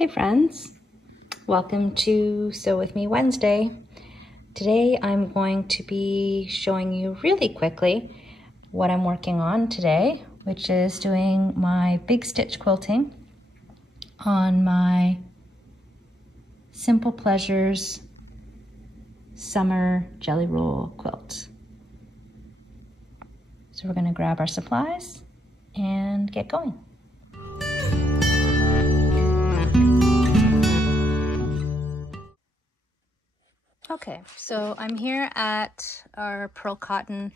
Hey friends, welcome to Sew With Me Wednesday. Today I'm going to be showing you really quickly what I'm working on today, which is doing my big stitch quilting on my Simple Pleasures summer jelly roll quilt. So we're going to grab our supplies and get going. Okay, so I'm here at our pearl cotton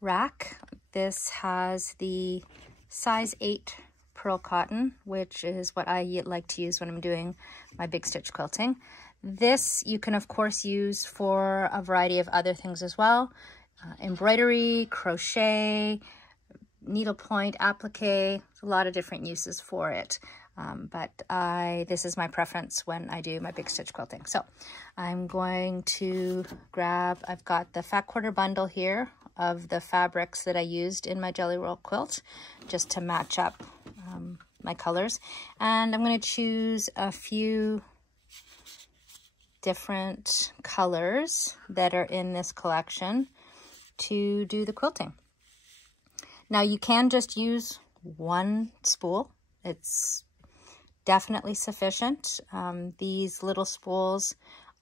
rack. This has the size 8 pearl cotton, which is what I like to use when I'm doing my big stitch quilting. This you can of course use for a variety of other things as well. Embroidery, crochet, needlepoint, applique, a lot of different uses for it. But this is my preference when I do my big stitch quilting. So I'm going to grab, I've got the fat quarter bundle here of the fabrics that I used in my jelly roll quilt just to match up my colors. And I'm going to choose a few different colors that are in this collection to do the quilting. Now you can just use one spool. It's definitely sufficient. These little spools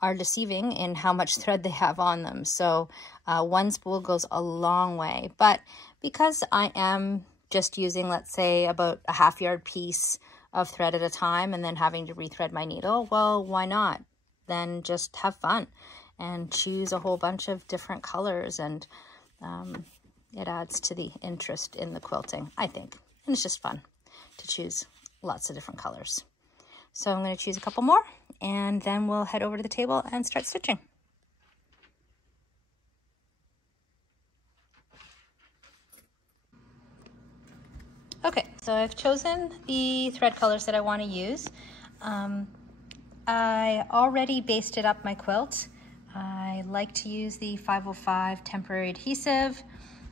are deceiving in how much thread they have on them. So one spool goes a long way. But because I am just using, let's say, about a half-yard piece of thread at a time and then having to rethread my needle, well, why not? Then just have fun and choose a whole bunch of different colors, and it adds to the interest in the quilting, I think. And it's just fun to choose lots of different colors. So I'm going to choose a couple more and then we'll head over to the table and start stitching. Okay, so I've chosen the thread colors that I want to use. I already basted up my quilt. I like to use the 505 temporary adhesive.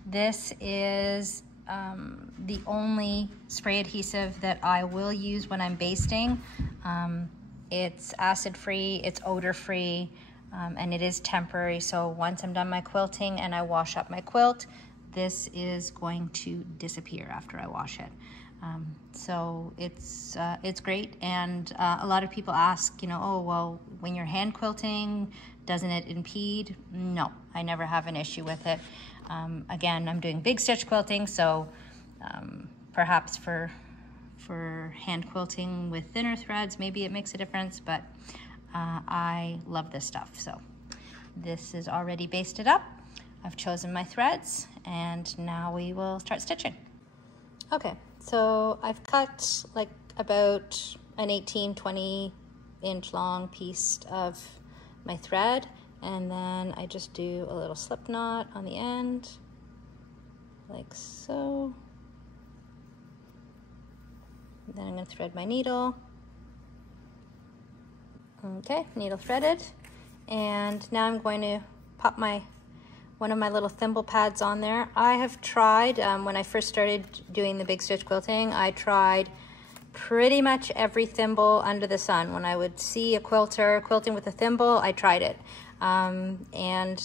This is the only spray adhesive that I will use when I'm basting. It's acid-free, it's odor-free, and it is temporary. So once I'm done my quilting and I wash up my quilt, this is going to disappear after I wash it. So it's great. And a lot of people ask, you know, oh, well, when you're hand quilting, doesn't it impede? No, I never have an issue with it. Again, I'm doing big stitch quilting, so perhaps for hand quilting with thinner threads, maybe it makes a difference, but I love this stuff. So this is already basted up. I've chosen my threads, and now we will start stitching. Okay, so I've cut like about an 18-20 inch long piece of my thread, and then I just do a little slip knot on the end, like so. And then I'm going to thread my needle. Okay, needle threaded. And now I'm going to pop one of my little thimble pads on there. I have tried, when I first started doing the big stitch quilting, I tried pretty much every thimble under the sun. When I would see a quilter quilting with a thimble, I tried it. And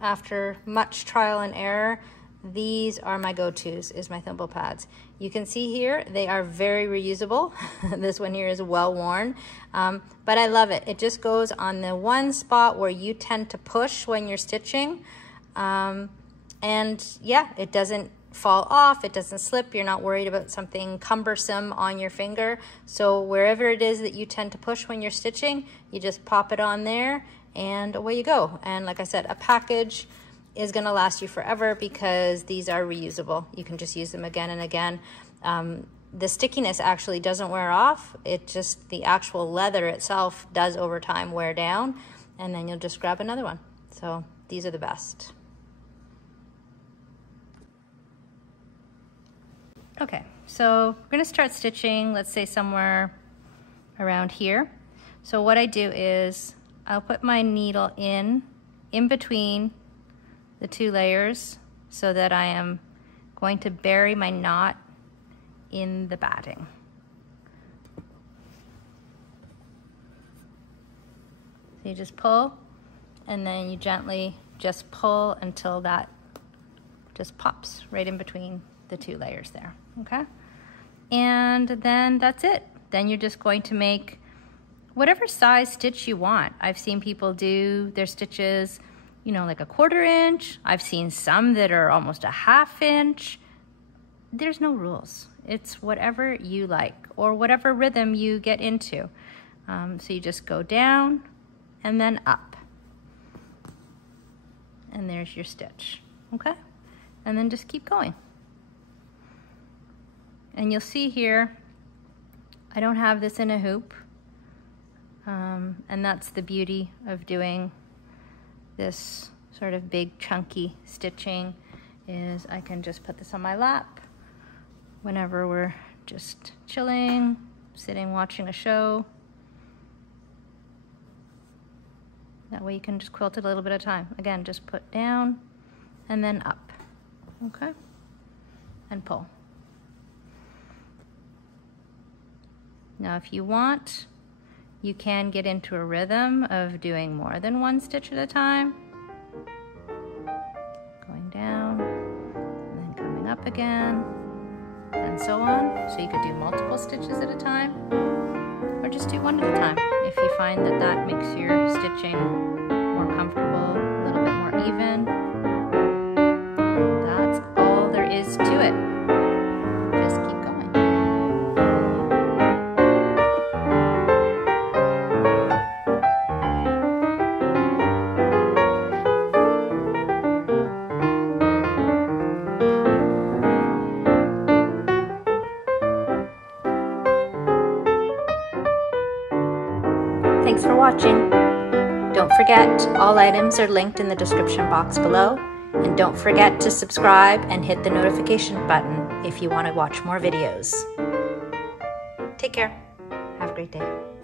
after much trial and error, these are my go-tos, is my thimble pads. You can see here, they are very reusable. This one here is well worn, but I love it. It just goes on the one spot where you tend to push when you're stitching. And yeah, it doesn't fall off, it doesn't slip, you're not worried about something cumbersome on your finger. So wherever it is that you tend to push when you're stitching, you just pop it on there and away you go. And like I said, a package is going to last you forever because these are reusable. You can just use them again and again. The stickiness actually doesn't wear off. It just, the actual leather itself does over time wear down, and then you'll just grab another one. So these are the best. Okay, so we're going to start stitching, let's say somewhere around here. So what I do is I'll put my needle in between the two layers so that I am going to bury my knot in the batting. So you just pull, and then you gently just pull until that just pops right in between the two layers there, okay? And then that's it. Then you're just going to make whatever size stitch you want. I've seen people do their stitches, you know, like a 1/4 inch. I've seen some that are almost a 1/2 inch. There's no rules. It's whatever you like or whatever rhythm you get into. So you just go down and then up. And there's your stitch, okay? And then just keep going. And you'll see here, I don't have this in a hoop. And that's the beauty of doing this sort of big chunky stitching, is I can just put this on my lap whenever we're just chilling, sitting, watching a show. That way you can just quilt it a little bit at a time. Again, just put down and then up, okay? And pull. Now if you want, you can get into a rhythm of doing more than one stitch at a time. Going down, and then coming up again, and so on. So you could do multiple stitches at a time, or just do one at a time if you find that that makes your stitching more comfortable, a little bit more even. And that's all there is to it. Just keep going. Thanks for watching. Don't forget, all items are linked in the description box below. And don't forget to subscribe and hit the notification button if you want to watch more videos. Take care. Have a great day.